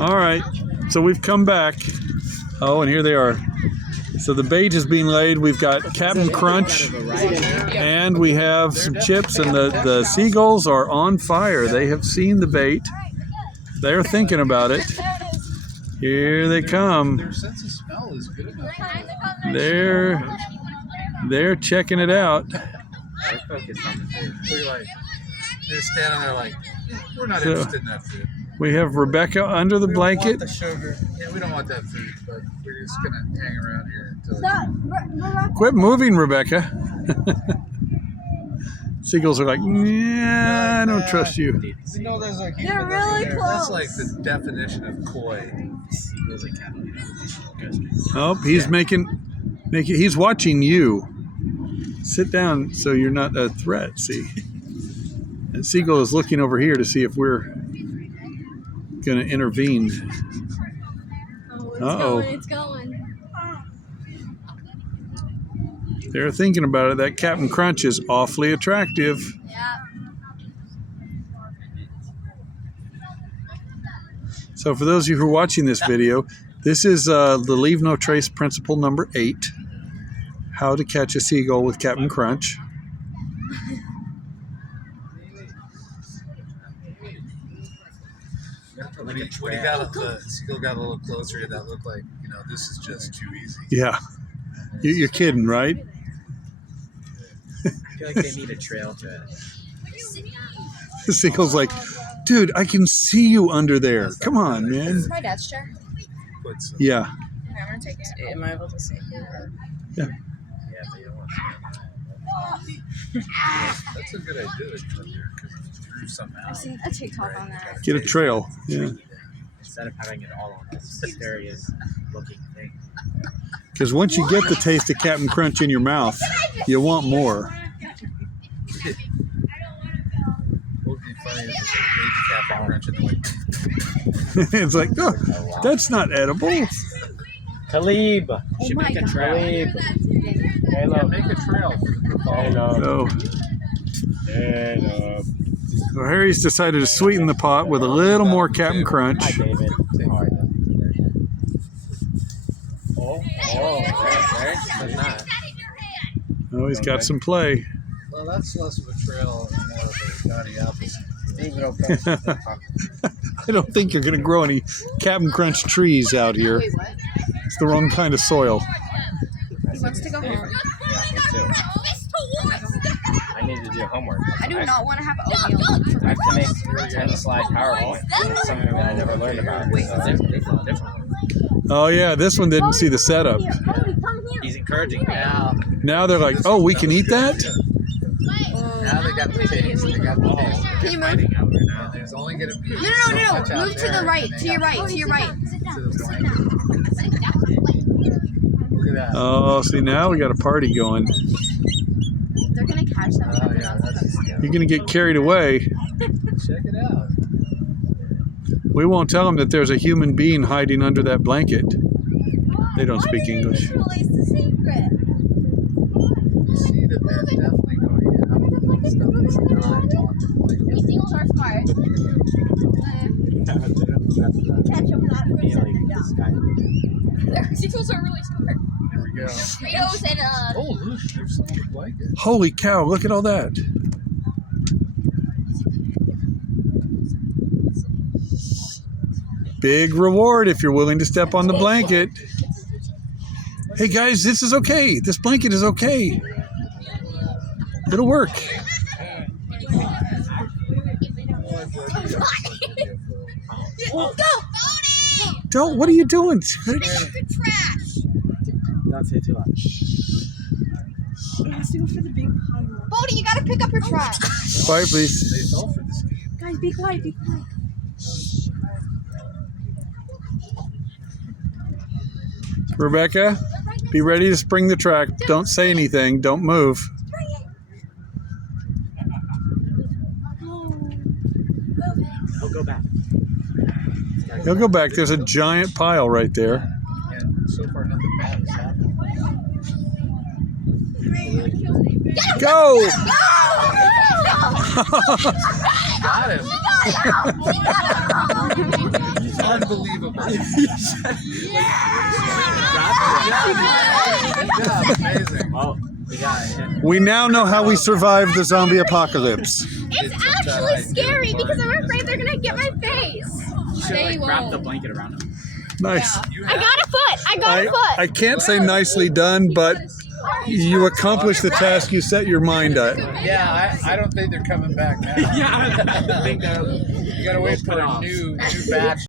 All right, so we've come back. Oh, and here they are. So the bait is being laid. We've got Captain Crunch, and we have some chips, and the seagulls are on fire. They have seen the bait. They're thinking about it. Here they come. Their sense of smell is good enough. They're checking it out. They're focused on the food. They're standing there like, we're not interested in that food. We have Rebecca under the blanket. We don't want the sugar. Yeah, we don't want that food, but we're just gonna hang around here until. Quit moving, Rebecca. Seagulls are like, yeah, I don't trust you. We know there's a They're really close. That's like the definition of coy. Oh, he's he's watching you. Sit down so you're not a threat, see? And Seagull is looking over here to see if we're going to intervene. Oh, it's going. They're thinking about it. That Captain Crunch is awfully attractive. Yeah. So for those of you who are watching this video, this is the Leave No Trace principle number 8. How to catch a seagull with Captain Crunch. When he got the seagull got a little closer, that looked like, this is just too easy. Yeah. You're kidding, right? I feel like they need a trail to it. The seagull's like, dude, I can see you under there. Come on, man. Is my dad's chair? Yeah. Okay, I'm gonna take it. Am I able to see? Yeah. Yeah, but you don't want to. That's a good idea to come here because it's through somehow. I've seen a TikTok on that. Get a trail. Yeah. Instead of having it all on this mysterious looking thing. Because once you get the taste of Captain Crunch in your mouth, you want more. What would be funny is if they ate Captain Crunch and they're like, It's like, oh, that's not edible. Talib! Oh Should my make a God. trail. yeah, make a trail. Hello. So, so Harry's decided to sweeten the pot with a little more Captain Crunch. Hi, David. There's not. Oh, he's got some play. Well, that's less of a trail and more of a Johnny Appleseed. I don't think you're going to grow any Captain Crunch trees out here. Wait, what? It's the wrong kind of soil. He wants to go home. Yeah, me too. I need to do homework. I do not want to have oatmeal for I have to breakfast. make 10 slide PowerPoint. It's something that I never learned about. Wait, So different. Oh, yeah, this one didn't see the setup. He's encouraging me now. Now they're like, oh, we can eat that? Now they got the taste. They got the taste. Can you move? Fighting over now. There's only going to be No. so much out Move to there, the right. and they To your got right. To your right. to the blanket. Look at that. Oh, see, now we got a party going. They're gonna catch them. Oh, yeah, that's You're going to get carried away. check it out. We won't tell them that there's a human being hiding under that blanket. They don't speak English. Release the secret. You see that they're definitely going out. Stuff that's not on the blanket. These seagulls are smart. Catch them, not for Immediately this guy. Their seagulls are really smart. Here we go. Fritos and Oh, look, there's some on the blanket. Holy cow, look at all that. Big reward if you're willing to step on the blanket. Hey guys, this is okay. This blanket is okay. It'll work. Go! Don't, what are you doing? Pick up the trash! Don't say too much. It has to go for the big pile. Bodie, you gotta pick up your trash. Quiet, please. They fell for this game. Guys, be quiet, be quiet. Rebecca, be ready to spring the track. Don't say anything. Don't move. I'll go back. He'll go back. There's a giant pile right there. And so far, nothing bad has happened. Go! Got him. Amazing. Well, we got it. We now know how we survived the zombie apocalypse. It's actually scary because I'm afraid they're gonna get my face. You should like wrap the blanket around him. Nice. I got a foot. I got a foot. I can't say nicely done, but you accomplished the task you set your mind at. Yeah, I don't think they're coming back now. Yeah, I think that. You gotta wait for a new batch.